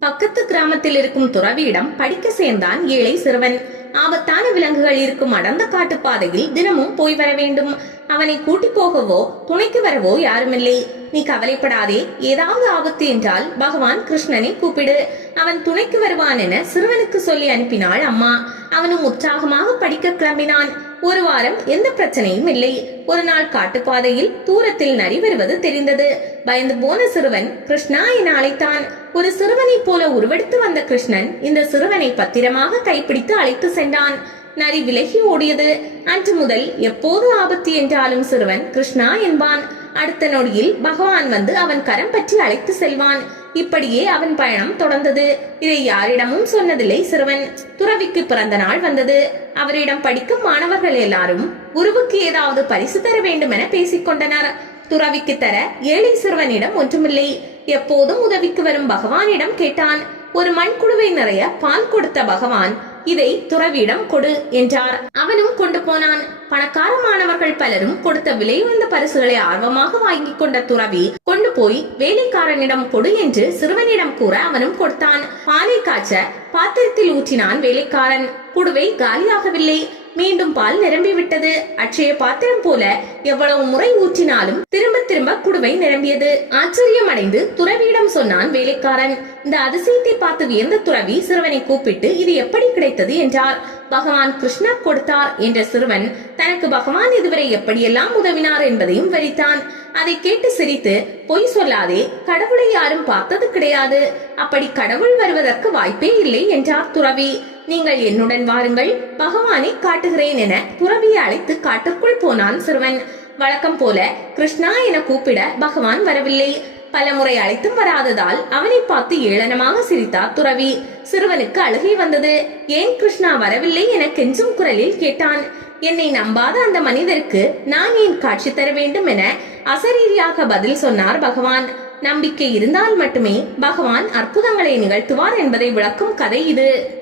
பக்கத்து கிராமத்தில் இருக்கும் துறவியிடம் படிக்க சேர்ந்தான் ஏழை சிறுவன். ஆபத்தான விலங்குகள் இருக்கும் அடர்ந்த காட்டுப்பாதையில் தினமும் போய் வர வேண்டும். அவனை கூட்டி போகவோ துணைக்கு வரவோ யாருமில்லை. நீ கவலைப்படாதே ஏதாவது ஆபத்து என்றால் பகவான் கிருஷ்ணனை கூப்பிடு. அவன் துணைக்கு வருவான் என சிறுவனுக்கு சொல்லி அனுப்பினாள் அம்மா. அவனும் உற்சாகமாக படிக்க கிளம்பினான். ஒரு வாரம் எந்த பிரச்சனையும் இல்லை. ஒரு நாள் காட்டுப்பாதையில் தூரத்தில் நரி வருவது தெரிந்தது. பயந்து போன சிறுவன் கிருஷ்ணா என அழைத்தான் ஒரு சிறுவனைப் போல உருவெடுத்து வந்த கிருஷ்ணன் இந்த சிறுவனை பத்திரமாக கைப்பிடித்து அழைத்து சென்றான். நரி விலகி ஓடியது. அன்று முதல் எப்போது ஆபத்து என்றாலும் சிறுவன் கிருஷ்ணா என்பான். அடுத்த நொடியில் பகவான் வந்து அவன் கரம் பற்றி அழைத்து செல்வான். இப்படியே அவன் பயணம் தொடர்ந்தது. இதை யாரிடமும் சொன்னதில்லை சிறுவன். துறவிக்கு பிறந்த நாள் வந்தது. அவரிடம் படிக்கும் மாணவர்கள் எல்லாரும் குருவுக்கு ஏதாவது பரிசு தர வேண்டும் என பேசிக்கொண்டனர் துறவிக்கு தர ஏழை சிறுவனிடம் ஒன்றுமில்லை. எப்போதும் உதவிக்கு வரும் பகவானிடம் கேட்டான். ஒரு மண்குழுவை நிறைய பால் கொடுத்த பகவான் இதை துறவியிடம் கொடு என்றார். அவனும் கொண்டு போனான். பணக்கார மாணவர்கள் பலரும் கொடுத்த விலை உயர்ந்த பரிசுகளை ஆர்வமாக வாங்கிக் கொண்ட துறவி கொண்டு போய் வேலைக்காரனிடம் கொடு என்று சிறுவனிடம் கூற அவனும் கொடுத்தான். பாலை காய்ச்ச பாத்திரத்தில் ஊற்றினான் வேலைக்காரன். குடுவை காலியாகவில்லை. மீண்டும் பால் நிரம்பி விட்டது அட்சய பாத்திரம் போல எவ்வளவு முறை ஊற்றினாலும் திரும்ப திரும்ப குடுவை நிரம்பியது. ஆச்சரியம் அடைந்து துறவியிடம் சொன்னான் வேலைக்காரன். இந்த அதிசயத்தை பார்த்து வியந்த துறவி சிறுவனை கூப்பிட்டு இது எப்படி கிடைத்தது? என்றார். பகவான் கிருஷ்ணர் கொடுத்தார் என்ற சிறுவன் தனக்கு பகவான் இதுவரை எப்படியெல்லாம் உதவினார் என்பதையும் வரித்தான் அதை கேட்டு சிரித்து பொய் சொல்லாதே கடவுளை யாரும் பார்த்தது கிடையாது. அப்படி கடவுள் வருவதற்கு வாய்ப்பே இல்லை என்றார் துறவி. நீங்கள் என்னுடன் வாருங்கள் பகவானை காட்டுகிறேன் என துறவியை அழைத்து காட்டுக்குள் போனான் சிறுவன். வழக்கம் போல கிருஷ்ணா என கூப்பிட பகவான் வரவில்லை. பலமுறை அழைத்தும் வராததால் அவனை பார்த்து ஏளனமாக சிரித்தார் துறவி. சிறுவனுக்கு அழுகை வந்தது. ஏன் கிருஷ்ணா வரவில்லை? என கெஞ்சும் குரலில் கேட்டான். என்னை நம்பாத அந்த மனிதருக்கு நான் ஏன் காட்சி தர வேண்டும் என அசரீரியாக பதில் சொன்னார் பகவான். நம்பிக்கை இருந்தால் மட்டுமே பகவான் அற்புதங்களை நிகழ்த்துவார் என்பதை விளக்கும் கதை இது.